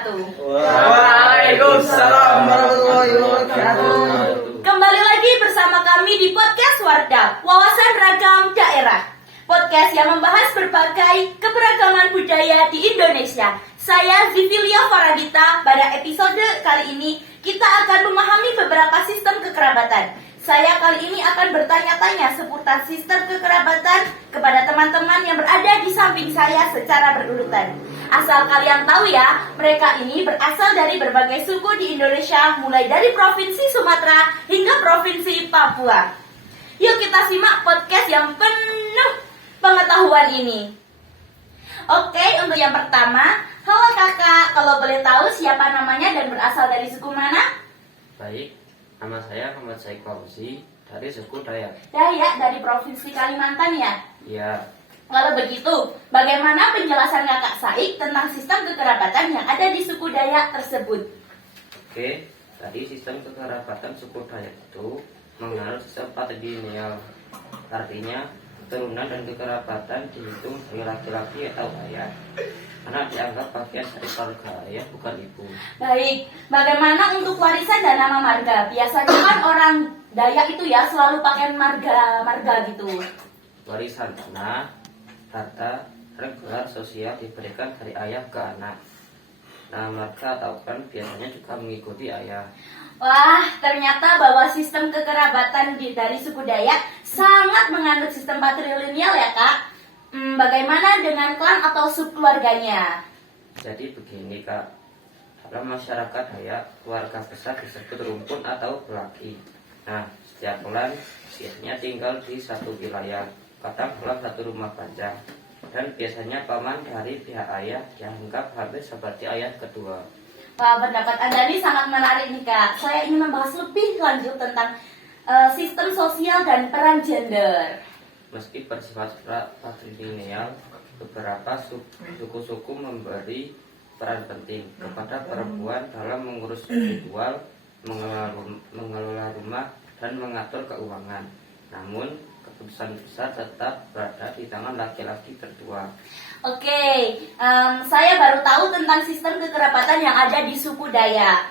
wabarakatuh. Waalaikumsalam warahmatullahi wabarakatuh. Kembali lagi bersama kami di podcast Wardah, Wawasan Ragam Daerah. Podcast yang membahas berbagai keberagaman budaya di Indonesia. Saya Zivilia Faradita. Pada episode kali ini kita akan memahami beberapa sistem kekerabatan. Saya kali ini akan bertanya-tanya seputar sistem kekerabatan kepada teman-teman yang berada di samping saya secara berurutan. Asal kalian tahu ya, mereka ini berasal dari berbagai suku di Indonesia, mulai dari Provinsi Sumatera hingga Provinsi Papua. Yuk kita simak podcast yang penuh pengetahuan ini. Oke, untuk yang pertama, halo kakak, kalau boleh tahu siapa namanya dan berasal dari suku mana? Baik, nama saya Muhammad Said Fauzi dari suku Dayak. Dayak dari Provinsi Kalimantan ya? Ya, Kalau begitu, bagaimana penjelasan kakak Said tentang sistem kekerabatan yang ada di suku Dayak tersebut? oke. Tadi sistem kekerabatan suku Dayak itu mengenal sistem patrilineal. Artinya, keturunan dan kekerabatan dihitung dari laki-laki atau ayah. Karena dianggap bagian dari keluarga ayah, bukan ibu. Baik, bagaimana untuk warisan dan nama marga? Biasanya kan orang Dayak itu ya selalu pakai marga gitu. Warisan tanah, harta, dan gelar sosial diberikan dari ayah ke anak. Nah, marga atau klan biasanya juga mengikuti ayah. Wah, ternyata bahwa sistem kekerabatan dari suku Dayak sangat menganut sistem patrilineal ya kak. Bagaimana dengan klan atau subkeluarganya? Jadi begini kak, dalam masyarakat Dayak, keluarga besar disebut rumpun atau pelaki. Nah, setiap klan biasanya tinggal di satu wilayah, kadang dalam satu rumah panjang. Dan biasanya paman dari pihak ayah dianggap hampir seperti ayah kedua. Wah, pendapat Anda ini sangat menarik nih kak. Saya ingin membahas lebih lanjut tentang sistem sosial dan peran gender. Meski bersifat patrilineal, beberapa suku-suku memberi peran penting kepada perempuan dalam mengurus ritual, mengelola rumah, dan mengatur keuangan. Namun, keputusan besar tetap berada di tangan laki-laki tertua. Oke, saya baru tahu tentang sistem kekerabatan yang ada di suku Dayak.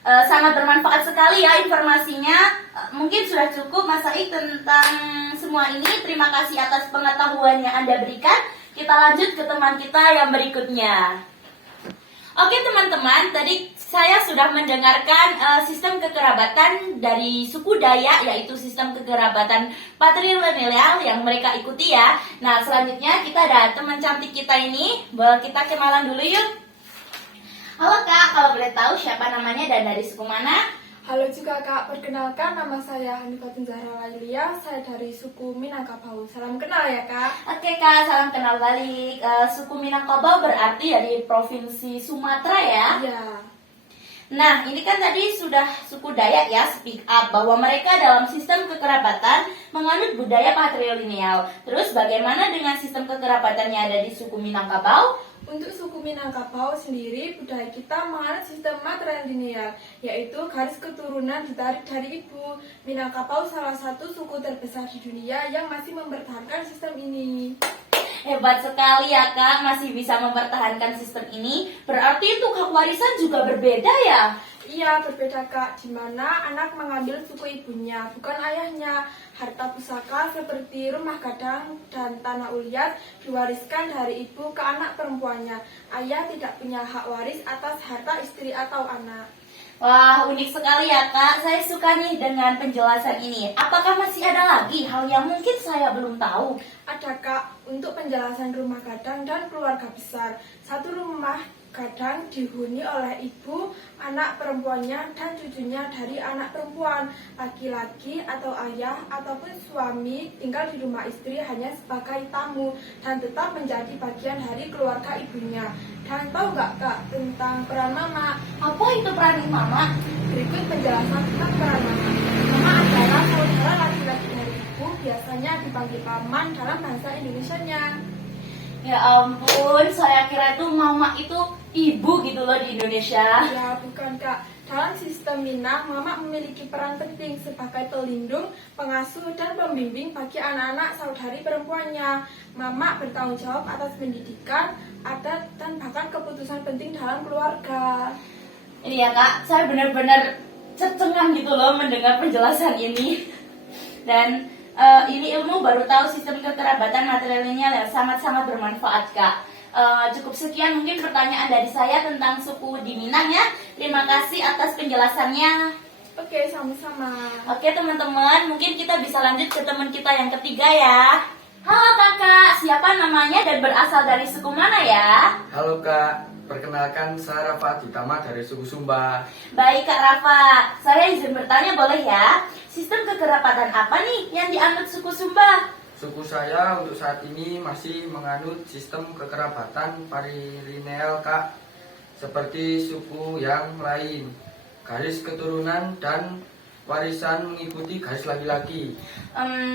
Sangat bermanfaat sekali ya informasinya. Mungkin sudah cukup Mas Said tentang semua ini. Terima kasih atas pengetahuan yang Anda berikan. Kita lanjut ke teman kita yang berikutnya. Oke teman-teman, tadi saya sudah mendengarkan sistem kekerabatan dari suku Dayak, yaitu sistem kekerabatan patrilineal yang mereka ikuti ya. Nah selanjutnya kita ada teman cantik kita ini, kita kenalan dulu yuk. Halo kak, kalau boleh tahu siapa namanya dan dari suku mana? Halo juga kak, perkenalkan nama saya Hanifatun Zahra Lailia, saya dari suku Minangkabau. Salam kenal ya kak. Oke kak, salam kenal balik. Suku Minangkabau berarti dari Provinsi Sumatera ya? Iya. Nah, ini kan tadi sudah suku Dayak ya speak up bahwa mereka dalam sistem kekerabatan menganut budaya patrilineal. Terus bagaimana dengan sistem kekerabatan yang ada di suku Minangkabau? Untuk suku Minangkabau sendiri, budaya kita menganut sistem matrilineal, yaitu garis keturunan ditarik dari ibu. Minangkabau salah satu suku terbesar di dunia yang masih mempertahankan sistem ini. Hebat sekali ya kak, masih bisa mempertahankan sistem ini. Berarti untuk hak warisan juga berbeda ya? Iya, berbeda kak, di mana anak mengambil suku ibunya, bukan ayahnya. Harta pusaka seperti rumah gadang dan tanah uliat diwariskan dari ibu ke anak perempuannya. Ayah tidak punya hak waris atas harta istri atau anak. Wah, unik sekali ya kak. Saya suka nih dengan penjelasan ini. Apakah masih ada lagi hal yang mungkin saya belum tahu? Ada kak, untuk penjelasan rumah gadang dan keluarga besar. Satu rumah gadang dihuni oleh ibu, anak perempuannya, dan cucunya dari anak perempuan. Laki-laki atau ayah ataupun suami tinggal di rumah istri hanya sebagai tamu dan tetap menjadi bagian dari keluarga ibunya. Dan tahu nggak kak tentang peran mama? Apa itu peran mama? Berikut penjelasan tentang peran mama. Mama adalah saudara laki-laki dari ibu, biasanya dipanggil paman dalam bahasa Indonesianya. Ya ampun, saya kira itu mama itu ibu gitu loh di Indonesia. Ya bukan kak, Dalam sistem Minang, mama memiliki peran penting sebagai pelindung, pengasuh, dan pembimbing bagi anak-anak saudari perempuannya. Mama bertanggung jawab atas pendidikan, adat, dan bahkan keputusan penting dalam keluarga. Ini ya kak, saya benar-benar tercengang gitu loh mendengar penjelasan ini. Dan ini ilmu baru tahu sistem kekerabatan matrilineal yang sangat-sangat bermanfaat kak. Cukup sekian mungkin pertanyaan dari saya tentang suku di Minang ya. Terima kasih atas penjelasannya. Oke, sama-sama. Oke teman-teman, mungkin kita bisa lanjut ke teman kita yang ketiga ya. Halo kakak, siapa namanya dan berasal dari suku mana ya? Halo Kak, perkenalkan saya Rafa Utama dari suku Sumba. Baik Kak Rafa, saya izin bertanya boleh ya? Sistem kekerabatan apa nih yang dianut suku Sumba? Suku saya untuk saat ini masih menganut sistem kekerabatan patrilineal Kak, seperti suku yang lain. Garis keturunan dan warisan mengikuti garis laki-laki.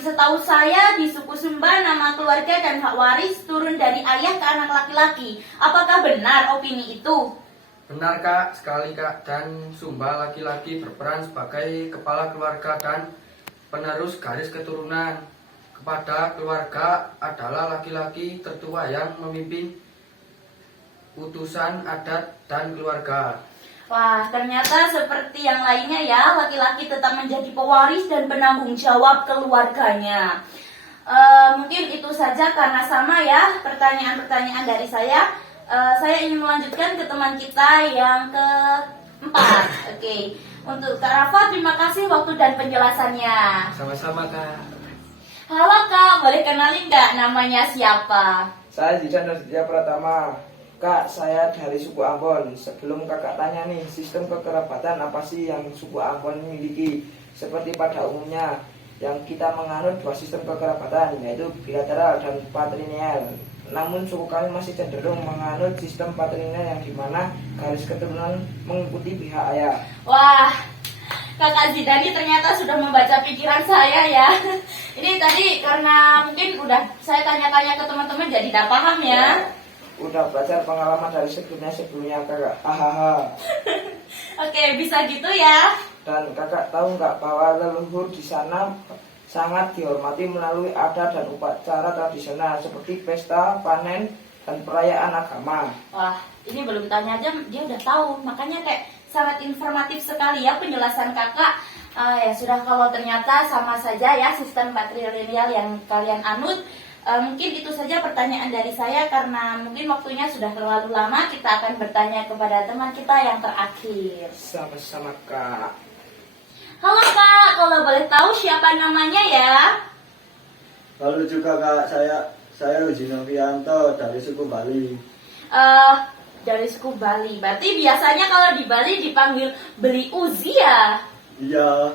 Setahu saya di suku Sumba nama keluarga dan hak waris turun dari ayah ke anak laki-laki. Apakah benar opini itu? Benar Kak, sekali Kak, dan Sumba laki-laki berperan sebagai kepala keluarga dan penerus garis keturunan. Kepada keluarga adalah laki-laki tertua yang memimpin utusan adat dan keluarga. Wah, ternyata seperti yang lainnya ya, laki-laki tetap menjadi pewaris dan penanggung jawab keluarganya. Mungkin itu saja karena sama ya pertanyaan-pertanyaan dari saya. Saya ingin melanjutkan ke teman kita yang keempat. Oke, untuk Kak Rafa terima kasih waktu dan penjelasannya. Sama-sama Kak. Halo Kak, boleh kenalin nggak namanya siapa? Saya Zidan Nasutia Pratama. Kak, saya dari suku Ambon. Sebelum kakak tanya nih, sistem kekerabatan apa sih yang suku Ambon miliki? Seperti pada umumnya, yang kita menganut dua sistem kekerabatan, yaitu bilateral dan patrilineal. Namun suku kami masih cenderung menganut sistem patrilineal yang dimana garis keturunan mengikuti pihak ayah. Wah, Kakak Zidani ternyata sudah membaca pikiran saya ya. Ini tadi karena mungkin udah saya tanya-tanya ke teman-teman jadi udah paham ya. Udah belajar pengalaman dari sebelumnya kakak. Hahaha. Oke, bisa gitu ya. Dan kakak tahu nggak bahwa leluhur di sana sangat dihormati melalui adat dan upacara tradisional seperti pesta, panen, dan perayaan agama. Wah, ini belum tanya aja dia udah tahu. Makanya kayak sangat informatif sekali ya penjelasan kakak. Ya sudah, kalau ternyata sama saja ya sistem patrilineal yang kalian anut. Mungkin itu saja pertanyaan dari saya karena mungkin waktunya sudah terlalu lama. Kita akan bertanya kepada teman kita yang terakhir. Sama-sama kak. Halo Kak, kalau boleh tahu siapa namanya ya? Halo juga kak, saya Uji Novianto dari suku Bali. Dari suku Bali. Berarti biasanya kalau di Bali dipanggil Beli Uzi ya? Iya.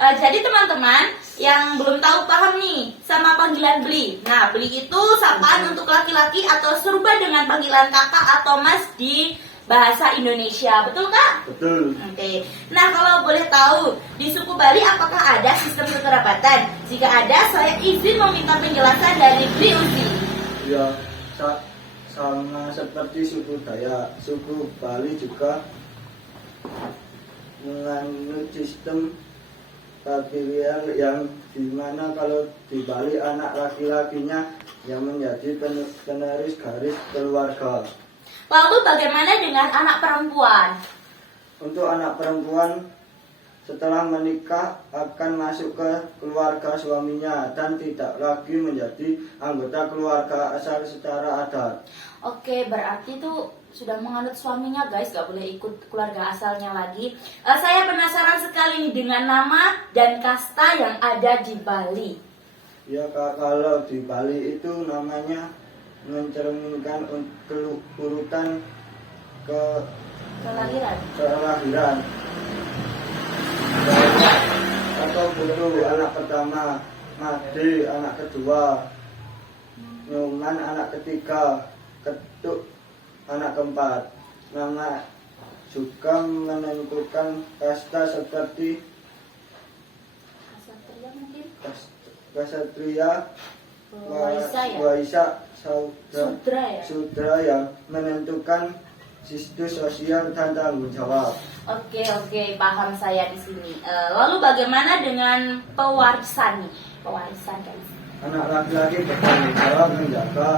Jadi teman-teman yang belum tahu paham nih sama panggilan Beli. Nah, Beli itu sapaan untuk laki-laki atau serupa dengan panggilan kakak atau mas di bahasa Indonesia. Betul Kak? Betul. Oke. Nah, kalau boleh tahu di suku Bali apakah ada sistem kekerabatan? Jika ada, saya izin meminta penjelasan dari Beli Uzi. Iya. Sama seperti suku Dayak, suku Bali juga menganut sistem patrilineal yang dimana kalau di Bali anak laki-lakinya yang menjadi penerus garis keluarga. Lalu bagaimana dengan anak perempuan? Untuk anak perempuan setelah menikah akan masuk ke keluarga suaminya dan tidak lagi menjadi anggota keluarga asal secara adat. Oke, berarti tuh sudah menganut suaminya guys, gak boleh ikut keluarga asalnya lagi. Saya penasaran sekali nih dengan nama dan kasta yang ada di Bali. Ya kak, kalau di Bali itu namanya mencerminkan urutan kelahiran. Atau Bulu anak pertama, Made anak kedua, Nyoman anak ketiga, Ketuk anak keempat. Nama juga menentukan kasta seperti Ksatria mungkin? Ksatria, Waisa ya? Waisa, Sudra ya? Sudra yang menentukan sistem sosial dan tanggung jawab. Oke, paham saya di sini. Lalu bagaimana dengan pewarisan nih? Pewarisan guys. Anak laki-laki bertanggung jawab menjaga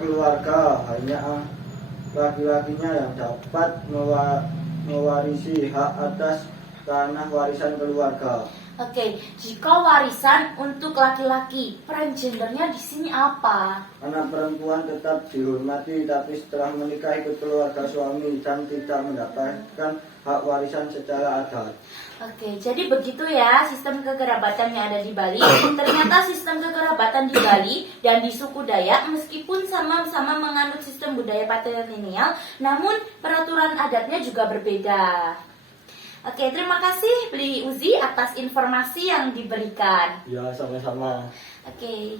keluarga, hanya laki-lakinya yang dapat mewarisi hak atas tanah warisan keluarga. Oke, jika warisan untuk laki-laki, peran gendernya di sini apa? Anak perempuan tetap dihormati, tapi setelah menikah ikut keluarga suami dan tidak mendapatkan hak warisan secara adat. Oke, jadi begitu ya sistem kekerabatan yang ada di Bali. Ternyata sistem kekerabatan di Bali dan di suku Dayak meskipun sama-sama menganut sistem budaya patrilineal, namun peraturan adatnya juga berbeda. Oke, terima kasih Bli Uzi atas informasi yang diberikan. Ya, sama-sama. Oke.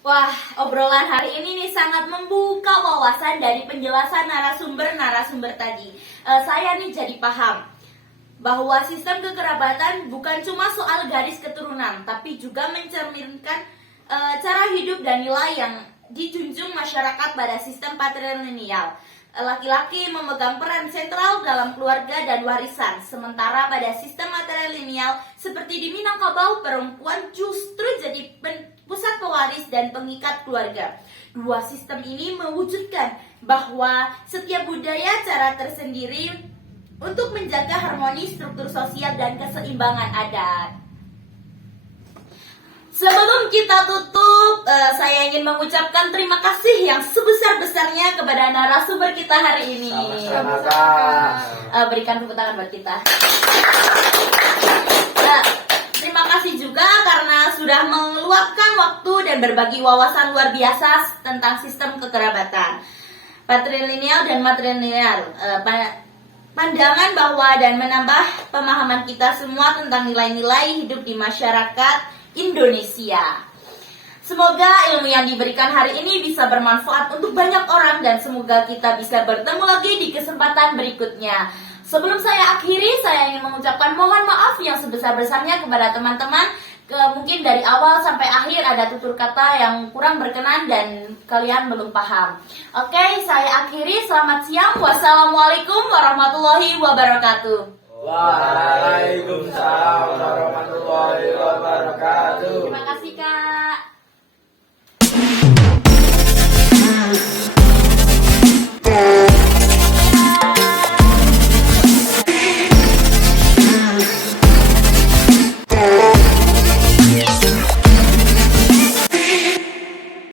Wah, obrolan hari ini nih sangat membuka wawasan dari penjelasan narasumber tadi. Saya nih jadi paham bahwa sistem kekerabatan bukan cuma soal garis keturunan, tapi juga mencerminkan cara hidup dan nilai yang dijunjung masyarakat pada sistem patrilineal. Laki-laki memegang peran sentral dalam keluarga dan warisan, sementara pada sistem matrilineal seperti di Minangkabau, perempuan justru jadi pusat pewaris dan pengikat keluarga. Dua sistem ini mewujudkan bahwa setiap budaya cara tersendiri untuk menjaga harmoni struktur sosial dan keseimbangan adat. Sebelum kita tutup, saya ingin mengucapkan terima kasih yang sebesar-besarnya kepada narasumber kita hari ini. Sama-sama, Kak. Berikan tepuk tangan buat kita. Terima kasih juga karena sudah meluangkan waktu dan berbagi wawasan luar biasa tentang sistem kekerabatan patrilineal dan matrilineal. Pandangan bahwa dan menambah pemahaman kita semua tentang nilai-nilai hidup di masyarakat Indonesia. Semoga ilmu yang diberikan hari ini bisa bermanfaat untuk banyak orang dan semoga kita bisa bertemu lagi di kesempatan berikutnya. Sebelum saya akhiri, saya ingin mengucapkan mohon maaf yang sebesar-besarnya kepada teman-teman. Mungkin dari awal sampai akhir ada tutur kata yang kurang berkenan dan kalian belum paham. Oke, saya akhiri. Selamat siang. Wassalamualaikum warahmatullahi wabarakatuh. Waalaikumsalam warahmatullahi wabarakatuh. Terima kasih Kak.